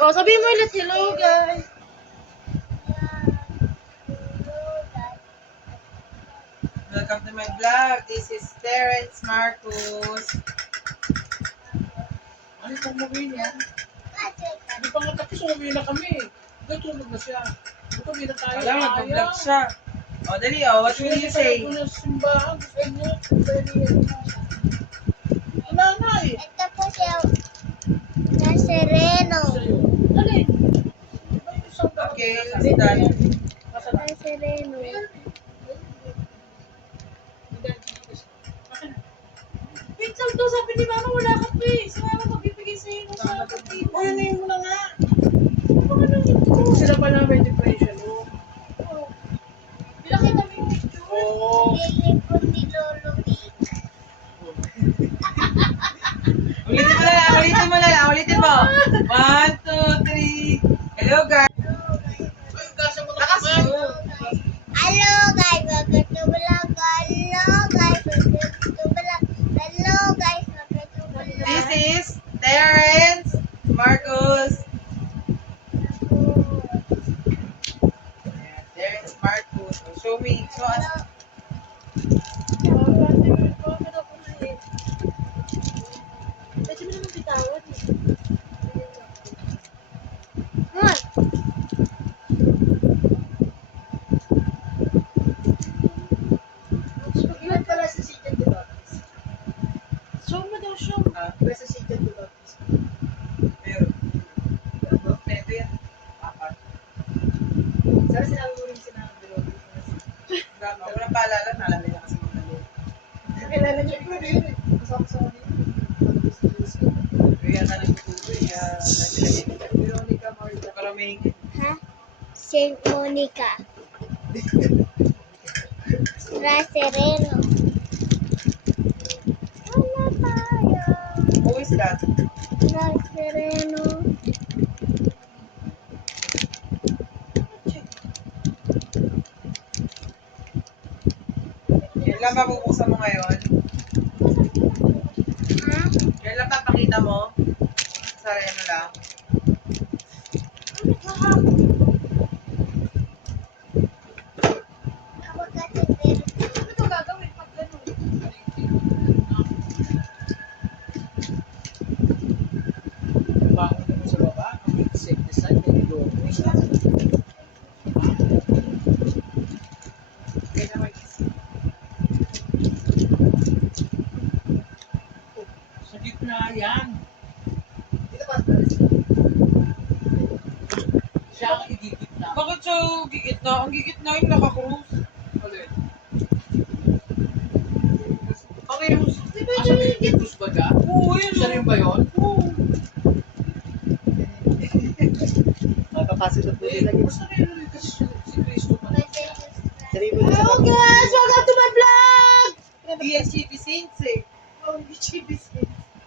Oh, sabihin mo ulit, hello guys. Welcome to my vlog. This is Terrence Marcos. Ano pang umuwi niya? Hindi pa nga tapos, umuwi na kami. Natulog na siya. Umuwi na tayo. Wala, nag-vlog siya. O, dali o. What will you say? Gusto niya sa simbahan. Gusto niya. Wala nga eh. Ito po siya na sereno. Dali. Okay, let's start. Na sereno. Wait lang to, sabi ni Mama wala ka pa eh. Si Mama magbibigay sa'yo ng sa kapatid. O, yun na yun muna nga. Baka nang ito. Sila pa na may depression. Oh. Bilaki kami yung picture. Oo. Lilipot ni Lolo Mika. Ulitin mo na lang. Ulitin mo. 1, 2, 3. Hello, guys. Ay, kasi mo na Lakas naman. mo. Hello guys, welcome to vlog. Hello guys, welcome to vlog. Hello guys, welcome to vlog. This is Terrence Marcos. Terrence Marcos. Oh, show me. Show us. Pwede mo naman bitawan eh. Ilan pala sa Sijan, di ba? Show mo daw, show. Ah, Pala sa Sijan, di ba? meron. Pwede yan. 4. Sana sinabi mo rin sinabi mo. Grabe. Ako nang paalala. Nalala niya kasi magdalo. Nakilala niyo ko rin eh. Kasama-sama niyo. Kaya ka nagtutuloy. Veronica Marta. Para may Ha? Saint Monica. Na sereno. Wala tayo. Who is that? Na sereno. Yan lang mabubuksan mo ngayon? Ha? Yan lang papakita mo? Sareno lang. Ako kasi meron. Ano ito gagawin pag gano'n? Bangon naman sa baba. Ang safe design. May door. Okay na may Sa gitna yan. Dito pa. Siya ang igigit na. Bakit siya gigitna? Ang gigitna yung nakakrus. Ulit. Ang yung... Asa may itus ba dyan? Oo, yun. Siya rin ba yun? Oo. Mapapasok na po Eh, nila. basta na yun kasi si Cristo pa. Sabi mo na sa Hello guys! Welcome to my vlog! DSGP Saints eh. Oh, GBC.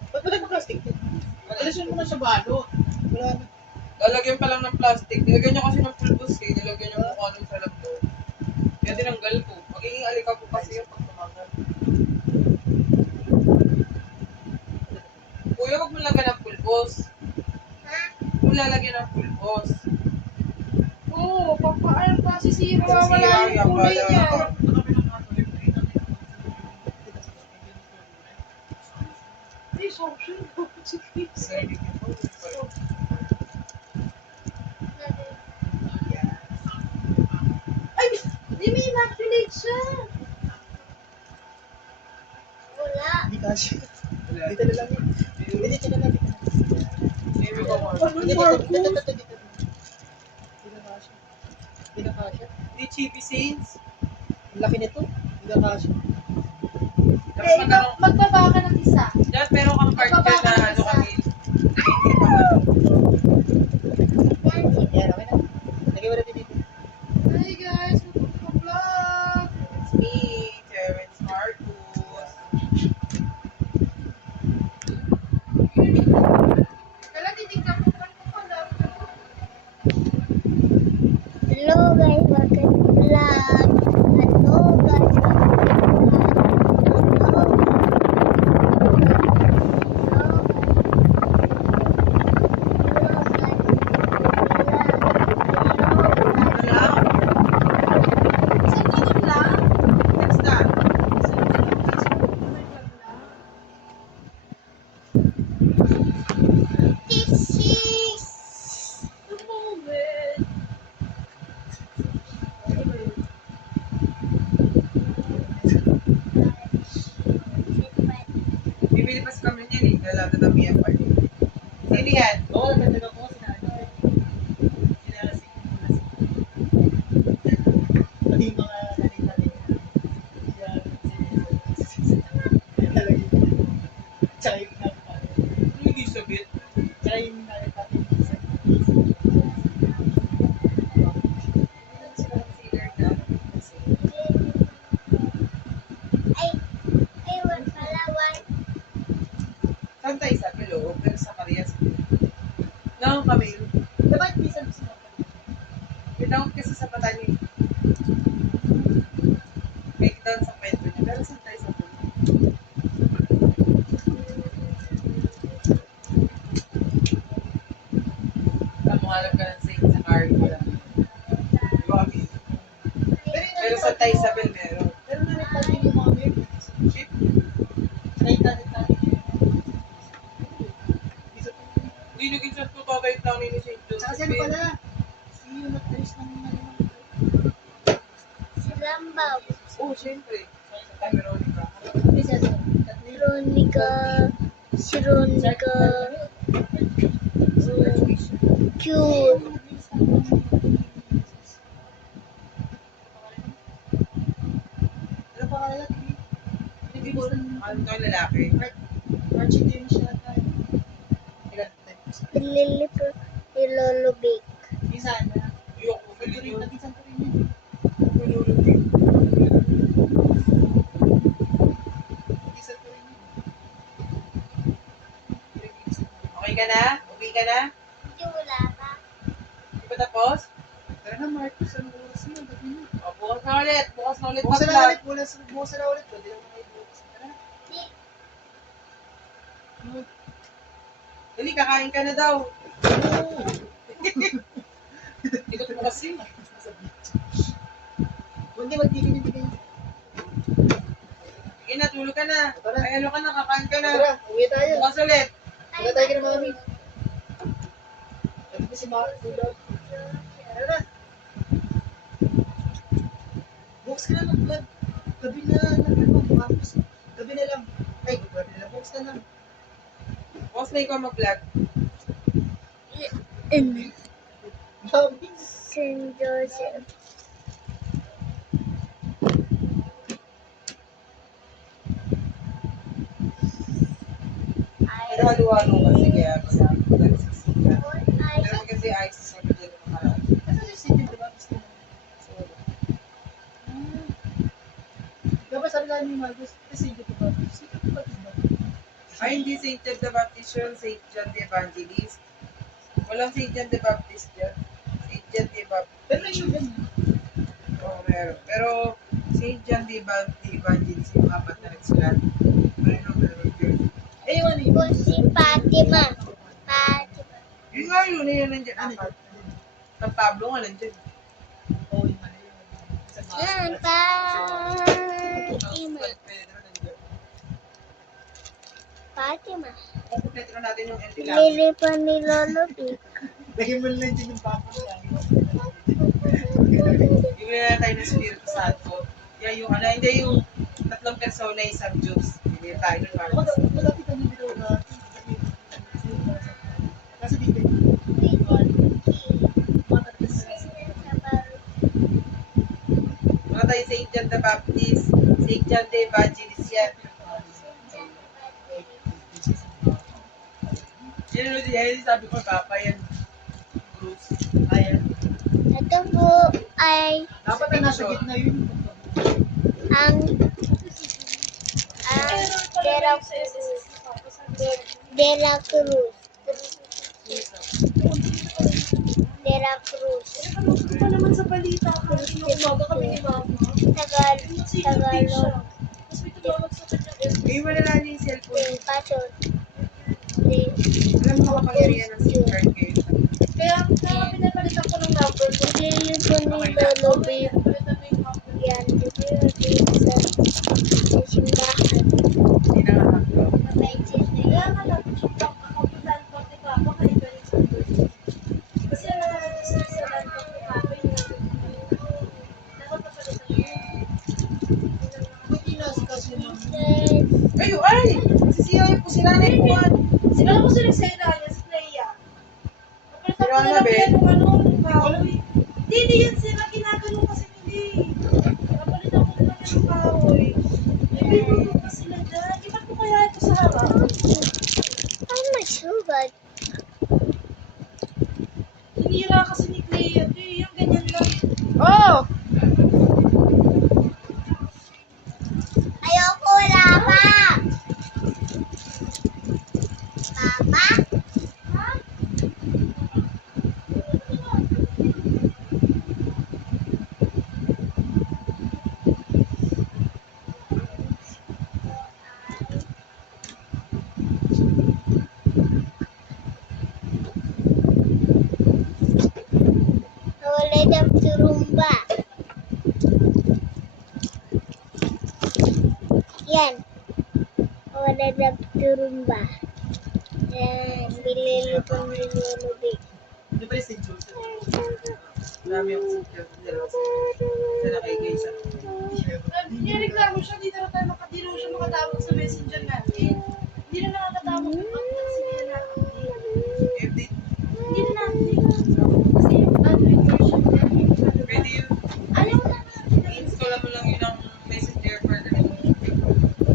Ba't ba nagpa-plastic? Alisin mo na sa balot. wala na. Lalagyan pa lang ng plastic. Nilagyan niya kasi ng pulbos eh. Nilagyan niya mukha nung sa labo. Kaya tinanggal ko. Magiging alika po kasi yung pag tumagal. Kuya, huwag mo lagyan ng pulbos. Huwag mo lalagyan ng pulbos. Oo, papaayang pa sisira. Masisira Wala yung yan, kulay bala. niya. Ay, social. Sige. Sorry. Ay, di may immaculate siya. Wala. Hindi kasi. Dito na lang yun. Dito na lang. Maybe ko more. Ano, Dito, Marcos? dito, dito, dito. Hindi na kasya. Hindi na kasya. Di Chippy Saints. Ang laki nito. Hindi na kasya. Dapat Eh, magkaroon. magbaba ka ng isa. Dapat meron kang card dyan na ano kami. Hindi pa ano. Yan, okay na. Lagay mo na din dito. Hi guys, welcome to my vlog. It's me, Terrence Marcos. Kala titignan ko pa ito pala. Hello guys, welcome to vlog. Hello guys, welcome to vlog. Hello. Diba, minsan gusto mo? Pinakot kasi sa mata niya. Make down sa kwento niya. Pero saan tayo sa puno? Mahalap ka ng saint sa Cardi lang. Di ba kami? Pero sa Thai Isabel meron. Pero nalit natin yung mga baby. Shit. Nalit natin. Hindi naging sa 2,000 lang ni St. Tsaka siya Josephine. pala. Si yung nag-ayos ng Si Lambaw. Oo, syempre. Ay, Veronica. Veronica. Si Veronica. Cute. Ano pa kaya? Hindi ko Ano to lalaki? Archie din siya. Ilan times? Lilito. Ilolobik. Isa na. Ayoko, Ito galing rin, yun. nag-isang ko rin yun. Pinulunti. Nag-isang ko rin yun. Okay ka na? Uwi ka na? Hindi wala pa. Di ba tapos? Tara na, Marcos. Anong oras na? Ba't yun? O, bukas na ulit. Bukas na ulit. Bukas na pa-vlog. ulit. Bukas na ulit. Pwede lang mga bukas. Tara na. Dali, kakain ka na daw. Ikot mo kasi. Hindi, magtigil. Sige na, tulog ka na. Ay, ano ka na, kakain ka na. Tara, uwi tayo. Bukas ulit. Wala tayo ka na, mami. Sabi ko si Mark. Tara na. Bukas ka na ng vlog. Gabi na Marcos. Gabi na lang. Ay, gabi na lang. Bukas na lang. Bukas na ikaw mag-vlog. Mami. St. Joseph. Pero halo-halo kasi kaya nagsisika. Ay, Pero kasi ayos sa sabi dyan ng marami. Ano yung sige, diba? Gusto mo? Diba sabi lang ni Marcos, sige, diba? Sige, diba? Ay, hindi St. John the Baptist yun, St. John the Evangelist. Walang St. John the Baptist dyan. St. John the Baptist. Pero may sugar niya. Oo, meron. Pero St. John the Evangelist, yung apat na nagsulat. Meron yun. Eh, yung ano yun? po si Fatima. Fatima. Yun nga yun, yun nandiyan. Ano Apat. yun? Ang Pablo nga nandiyan. Oo, yung ano yun. Sa mga- Yan, Fatima. Pedro nandiyan. Fatima. Kung Pedro natin yung empty lang. Lili pa ni Lolo Big. Lagyan mo lang dyan yung papa niya. Bibili na tayo ng Espiritu Santo. Yeah, yung ano, hindi yung tatlong persona isang Diyos. Bibili tayo ng Ako Marcos. daw, wala kita ng video na. Kasi dito. Mga tayo St. John the Baptist, St. John the Evangelist yan. Yan ano yan, sabi ko papa yan. Bruce. Ayan. Ito po ay Dapat na nasa gitna yun. ang De La Cruz. De La Cruz. Ano pa naman sa balita ka? Umaga kami ni Mama. Tagalog. Tapos may tumawag sa kanya. Eh, wala na niya yung cellphone. Paso. Alam mo makapangyarihan ng SIM card kayo. Kaya pinapalitan ko ng number ko. Lilito ni Lolo Big. Palitan mo yung number. Yan. Dito sa simbahan. Hindi na nakakatawa. Kaya nga lang, kakapitan ko ni Papa kaya galing sa birthday. Kasi nag-register sa land ko ni Papa yung nakapapalitan ko. Hindi nasa kasi lang. Ayo, ay! Masisiyaw yung pusinanay ko. Alam mo sila sa Ilaya, si Clea. Napalitan ko Pero na lang Annabelle? yan ng ano, ng kahoy. Hindi yan sila ginagano kasi hindi. Napalitan ko na lang yan ng kahoy. May binuto pa sila dyan. Di ba't ko kaya ito sa harap? Oh my God. Hinira kasi ni Clea. Yung ganyan lang. Oh! Ayoko wala pa. Papa? nagturumba. Bilili ko nilulubig. Di ba yung St. Joseph? Marami ako St. Joseph. Dalawa sila kay Gaysa. Nireklamo siya, di na tayo di na siya makatawag sa messenger natin. Hindi na nakakatawag yung kasi hindi na update. Update. Hindi na update. Kasi yung Android version niya, hindi na Pwede yun. ayaw na natin. I-install mo lang yun ang messenger for the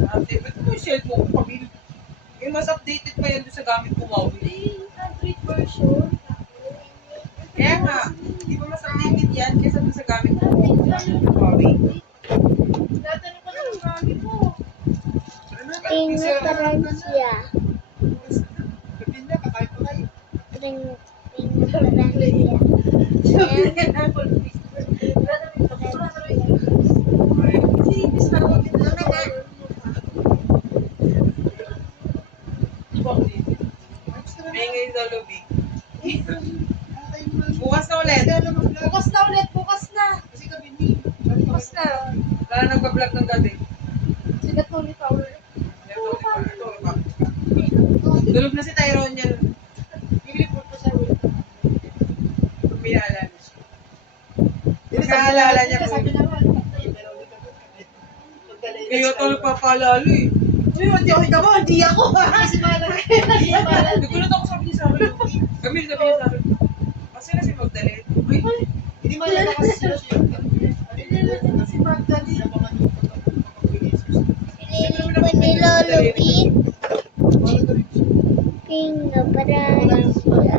update. Ba't mo yung cellphone ko, Camille? Eh, mas updated pa yan doon sa gamit ko, Huawei. Yung Android version. Kaya nga, di ba mas updated yan kaysa doon sa gamit ko? Update pa yun. Huawei. Tatanong ko na ng mami mo. Ingat ka rin siya. Gabi na, kakain pa kayo. Ingat ka rin siya. Sabi niya na ako. Si Miss na ako din na Maingay sa lobby. Bukas na ulit. Bukas na ulit, bukas na. Kasi gabi ni. Bukas na. Wala nagpa-vlog ng gabi. Sila Tony Power. Tulog na si Tyrone yan. I-report ko sa wait. Kung pinaalala siya. Pinaalala niya po. Sabi naman. Pero hindi ka magdalay. Kayo ito nagpapaalala eh. Uy, hindi ako ikaw, hindi ako. Kasi malang. Hindi na malang. Nagulat ako sabi niya sa akin. Camille, sabi niya sa akin. Kasi na si Magdalene. Ay, Hindi malala kasi sila siya. Pinila niya na si Magdalene. Bilili ko nilulubig. Ingat ka rin siya.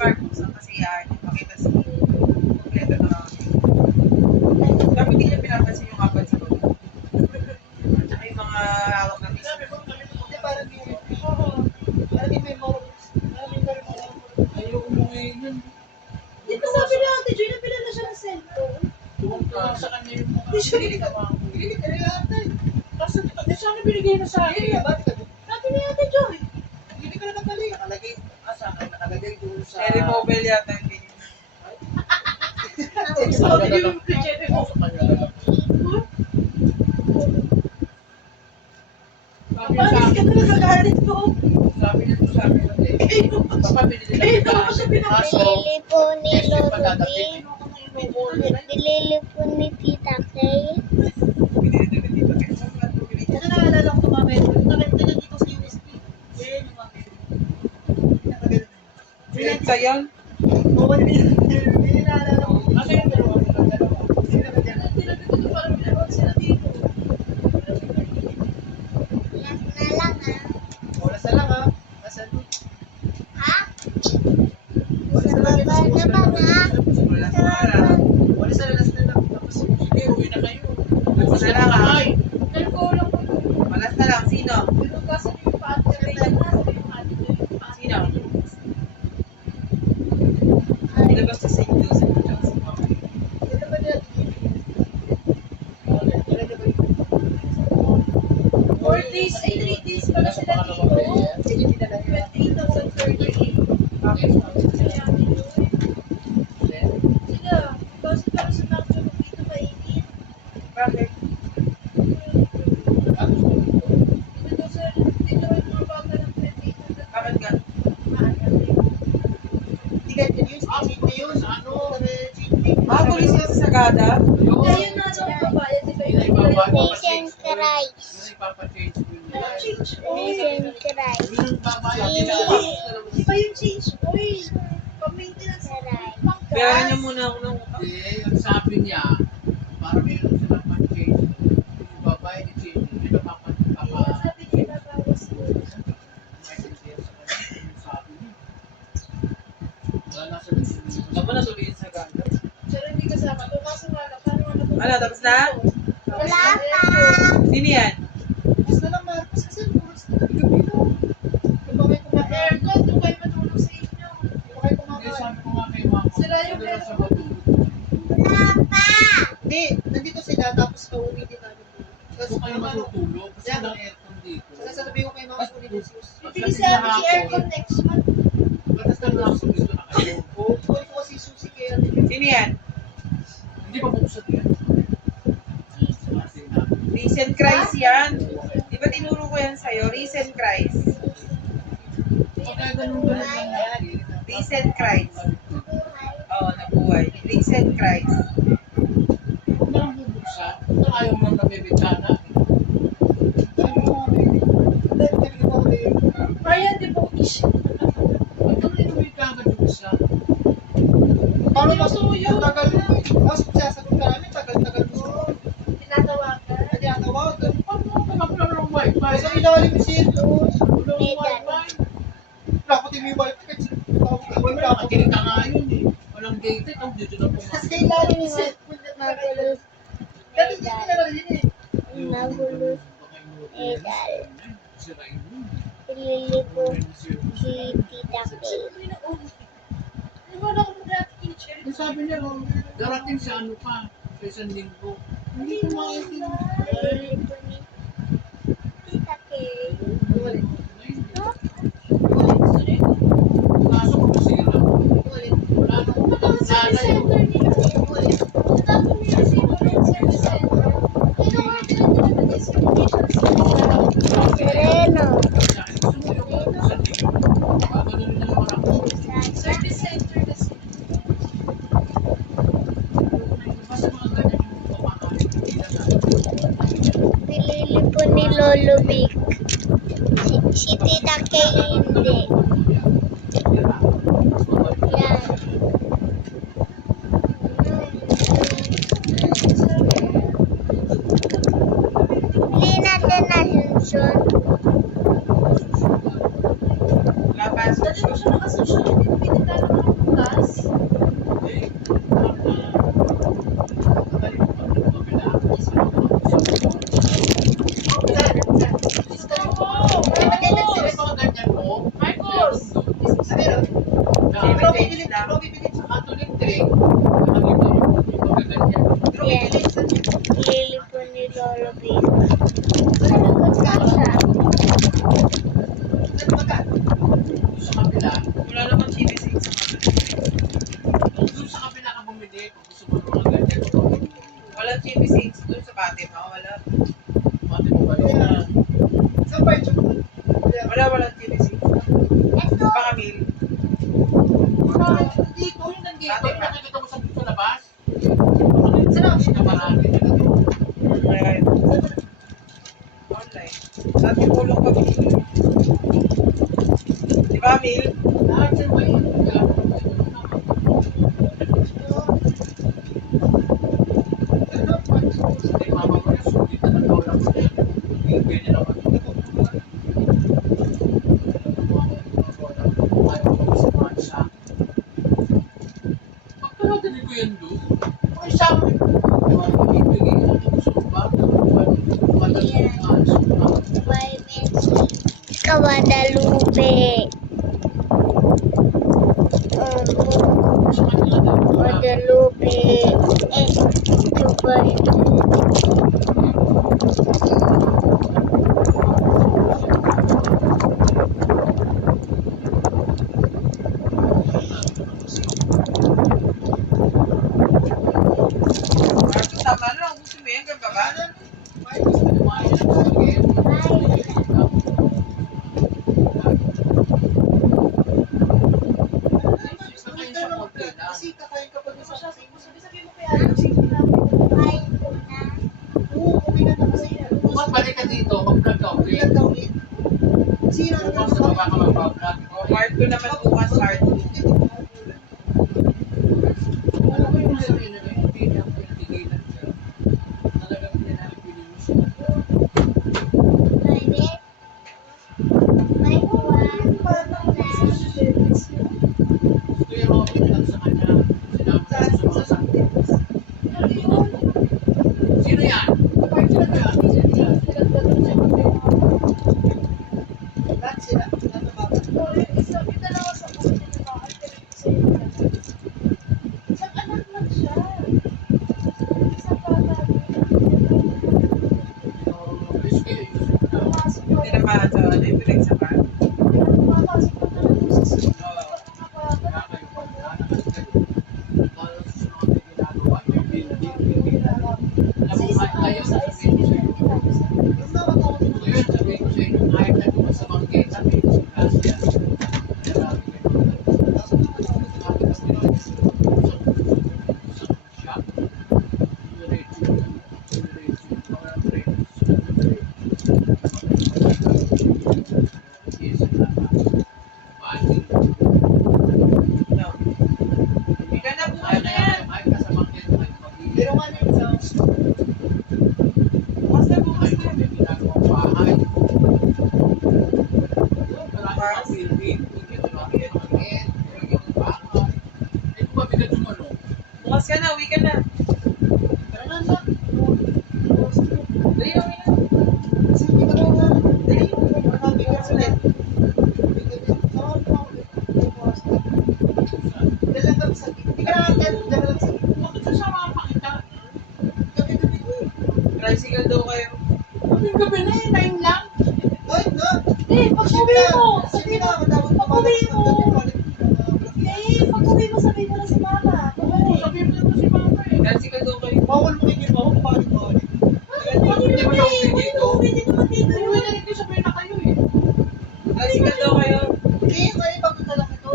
Mark, saan kasi yan? Makita si kompleto na dapat hindi niya pinapansin yung apat sa loob. Tsaka yung mga hawak na miss. Hindi, parang may memories. Parang may memories. Ayaw mo ngayon yun. Di ba sabi ni Ate Joy na pinala siya ng cellphone? Tuwang sa kanya yung mga Hindi ka rin ata eh. Kasi sana binigay na sa Hindi akin. ka, bakit ka? Sabi ni Ate Joy. Hindi ka na nakali. Nakalagay. Sa akin, nakalagay doon sa... Cherry Mobile yata yung binigay. Sabi ni Ate Joy. Sa kanya na lang. Sabi niya sa Panis ka akin, na nagagalit ko. sabi niya sa akin, baka binili Kaya lang naman siya pinapalala. Bilili po Next week padadapin. nilulubig. Bilili po ni Tita Kay. Binili na dito. Kaya saan ba ito binigay? Ano naalala ko tumamay? Nakaganda dito sa USB. Yan yung mga nakaganda. Pinagsa yan? Oo, hindi naalala ko. Kasi yung dalawa nila, dalawa. Hindi nakaganda. Tinabi ko na parang pinanood sila dito. Last na lang ha. Oras na lang ha. Nasaan? Ha? Oras Sa na lang. baba naman ha. Wala Sa sa baba. araw. Oras na lang. Last na lang. Tapos Sige, uwi na kayo. Wala na lang ha. Nagkulang ko doon. Malas na lang. Sino? Pinugasan yung paate kay Yana. Sabi yung Ate Joy. Sino? Ilabas sa St. Joseph at saka sa Mami. Ito ba na? 4 days, ay 3 days pala sila dito. Sige, hindi na lang. 28,038. Bakit? Sabi ni Ate Joy. Sila, kasi para sa nakatulog dito mainit. Bakit? Dito sa dito rin mga bata ng 28,000. Bakit nga? Hindi ka yun. Hindi yun. Ano? Ah, tuloy sila sa Sagada? Kaya na sa babayan, di ba yun? Nation Christ. Yung ipapachange ko yun. Change oil. Nation Christ. Yung babae, Di ba yung change oil? Pa-maintenance. Bayaran niya muna ako ng utang. hindi, ang sabi niya, para meron silang pan-change. Yung babae ni change, hindi na Sabi niya na bawas mo. sabi niya. Wala na sa nagsimulit. Alam mo na tuloy yung Sagada. Pero hindi kasama. Kung kaso nga lang, paano nga napunta Ano, tapos na? Wala pa. Sino yan? Tapos na lang, Marcos. Kasi oras na. Gabi na. Kung ba kayo kumakain? Aircon, doon kayo matulog sa inyo. Kung ba kayo Hindi, kumakain? sabi ko nga kay mama. Sira yung wala na sa aircon. Wala pa. Hindi, nandito sila tapos pauwi din namin. Kasi Kung kayo matutulog, kasi Yan. ng aircon dito. sasabihin ko kay Mama Suli ng sus. Bibili si Ate si aircon next month. Batas na lang dito na kayo. Oo, kunin ko kasi susi kay Ate Jess. Sino yan? Hindi pa buksan yan. Recent cries yan. Di ba tinuro ko yan sa'yo? Recent cries. Pagka ganun-ganun lang yan. Recent cries. Oo, nabuhay. Recent cries. Huwag na lang bubuksan. Ito ayaw mo lang nabibitana. Brian, di ba ish? Ba't kami inuwi ka agad yung isa? Paano yung tagal mo? Mas sasagot ka namin, tagal-tagal mo. Tinatawagan. Tinatawagan. Paano mo magkakaroon ng wifi? Sa ilalim yung selos. Wala ng wifi. Dapat yung wifi kasi tawag ka. Wala, nakakinig ka nga yun eh. Walang data, ito dito na Sa pumasok. ilalim yung wifi. Nagulot. Dati hindi ka na rin eh. Nagulot. Edal. Sirain mo. Ililipo si Tita Kay. Di ba na ako mag-teacher? Yung sabi niya, oh, darating sa ano pa, sa isang linggo. Hindi ko maintindihan. Ililipo ni Tita Kay. Kaso kung masira. Wala na kung Service center nila. Tapos may receiver ng service center. Kaya nga pinag-deliver ng certification sa Sereno. service center kasi. Ililipo ni Lolo Vic. Si Tita Kay hindi. Yan. Hindi natin nasunsun. Labas. Dati mo siya nakasosyo, hindi mo pinagdala ng bukas. Marcos! Yan. Ililipo ni Lolo Vic. Sinagot ka siya. Wala naman TV6 sa Walang TV6 doon sa Fatima. Wala. Saan ba yung Walang TV6. Ito. Baka mil. Dito, yung nandito, yung nakikita mo sa labas. Saan Sino marami? Ayan. Online. Dati ulong kami. Di ba, Mil? Lahat yan may mama ko na sulit na lola ko na. Ganyan naman. Ayaw ko sa bansa. Pagkakadinig ko yan doon. Ay, sa akin. Yung ano ibigay ko gusto ko ba? Madaling Guadalupe. Guadalupe. Marco, tama na. Gusto mo yan. Ganda ba? Kasi kakain ka pa doon sa Sabi mo kaya, sige na. Kain ko na. Oo, okay na kasi. Bukas balik ka dito, mag-vlog ka ulit. Ilan daw ulit? Sino na Bukas sa baba ka mag-vlog. O, Part 2 naman bukas. Part 2. Alam mo yung sabihin na hindi na ako pinagigilan ka. Talagang hindi na pinili mo siya. Pwede? May kuwan. Gusto yung Robin lang sa kanya. Sinama ko sa mga sakit. Sino yan? Lahat sila. Hindi naman sa ano yung pinagsakan. ka na, uwi ka na. Tara na, anak. Dali, uwi na. Kasi hindi ka na. Dali, marami ka ulit. Sama mo ako. Dala lang sa gitna. Hindi ka na, dala lang sa gitna. Bakit sasama pa kita? Gabi-gabi ko eh. Tricycle daw kayo. Kaming gabi na eh, 9 lang. Ay, no. Eh, pag-uwi mo, Sige sabi na, mo, matawag pa pag-uwi mo. pala. Eh, pag-uwi mo, sabi mo na si mama. Oo, sabihin mo naman si mama eh. Tricycle daw kayo. Bawal mo kikita ako, balik-balik. Bakit hindi mo siya uwi dito? Pwede naman dito Uwi yun. na rin kayo, sabihin na kayo eh. Tricycle daw kayo. Hindi, may pagkita lang ito.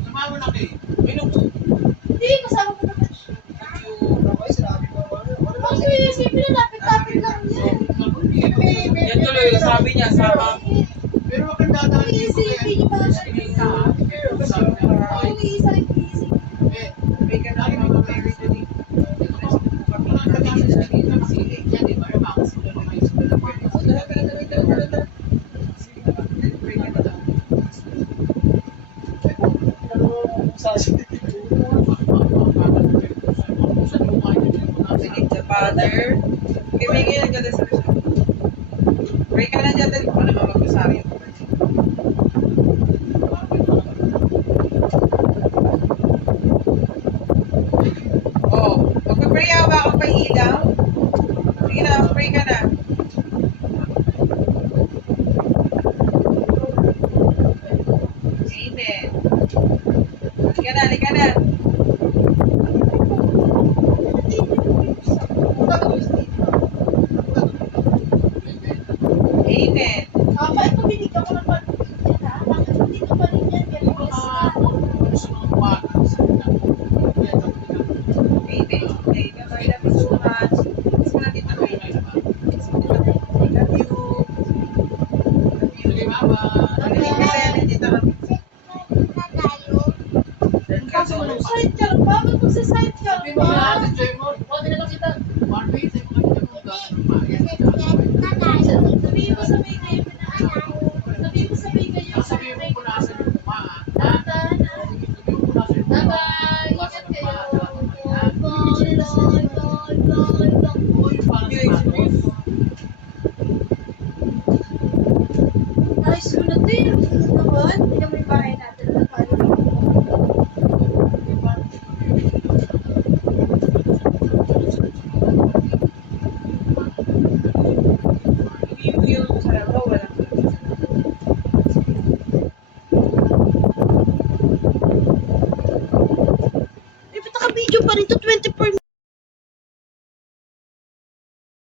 Samahan mo na kayo. Ay, naku. Hindi, kasama mo naman siya. Okay, sinabi mo. Wala lang sa Kasi, siyempre, lapit-lapit lang yan. Yan tuloy, sabi niya, sama. Pero wag kang dadaan dito Iisipin kaya. niyo ba siya? Sige ka ha. Sabi niya, Ay, ay, iisa rin, iisip. eh, Uwi ka na, Mama Mary, dali. walang dadaan sa dito. Sige, yan di ba? Yung mga sila na may sila na pwede. Dala, dala, dala, dala, dala. Uwi ka na. Sige, the Father. Kimigay ang ganda sa siya. Pray ka na dyan, dali. Para naman mag-usari yung Oh, magpapray ka ba akong may ilaw? Sige na, pray ka na. Amen. Halika na, halika na. Amen. Bakit ko binigyan ko ng pag-ibig yan, ha? Bakit dito pa rin yan? Yan, yes na. Amen. Okay, bye-bye. Love you so much. Mas ka na dito kayo. Love you. Sige, mama. Hindi ka kaya nandito kami. na tayo. Kaso kung sidecar pa, ba't magsa-sidecar Sabi mo pa? na natin, Joy mo. Pwede na lang kita. One way, sabi mo kita kung gano'n pa. Yan. Na tayo. Sabihin mo sabay kayo, sabihin mo sabay kayo. Sabihin mo kung nasa yung mukha, ha? Tatan, ha? Sabihin mo kung nasa yung mukha. Bye-bye. Ingat kayo. Uy, parang sa matos. Ayos ko na din. Ano naman? Hindi naman yung bahay natin. Yung sa laro, walang Eh, ba't naka-video pa rin to 24